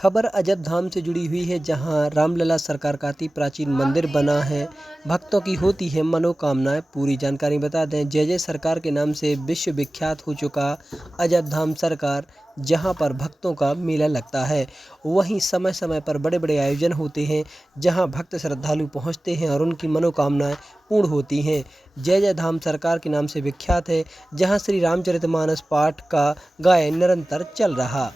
खबर अजब धाम से जुड़ी हुई है, जहां रामलला सरकार का अति प्राचीन मंदिर बना है। भक्तों की होती है मनोकामनाएं पूरी। जानकारी बता दें, जय जय सरकार के नाम से विश्व विख्यात हो चुका अजब धाम सरकार, जहां पर भक्तों का मेला लगता है, वहीं समय समय पर बड़े बड़े आयोजन होते हैं, जहां भक्त श्रद्धालु पहुंचते हैं और उनकी मनोकामनाएं पूर्ण होती हैं। जय जय धाम सरकार के नाम से विख्यात है, जहां श्री रामचरितमानस पाठ का गायन निरंतर चल रहा।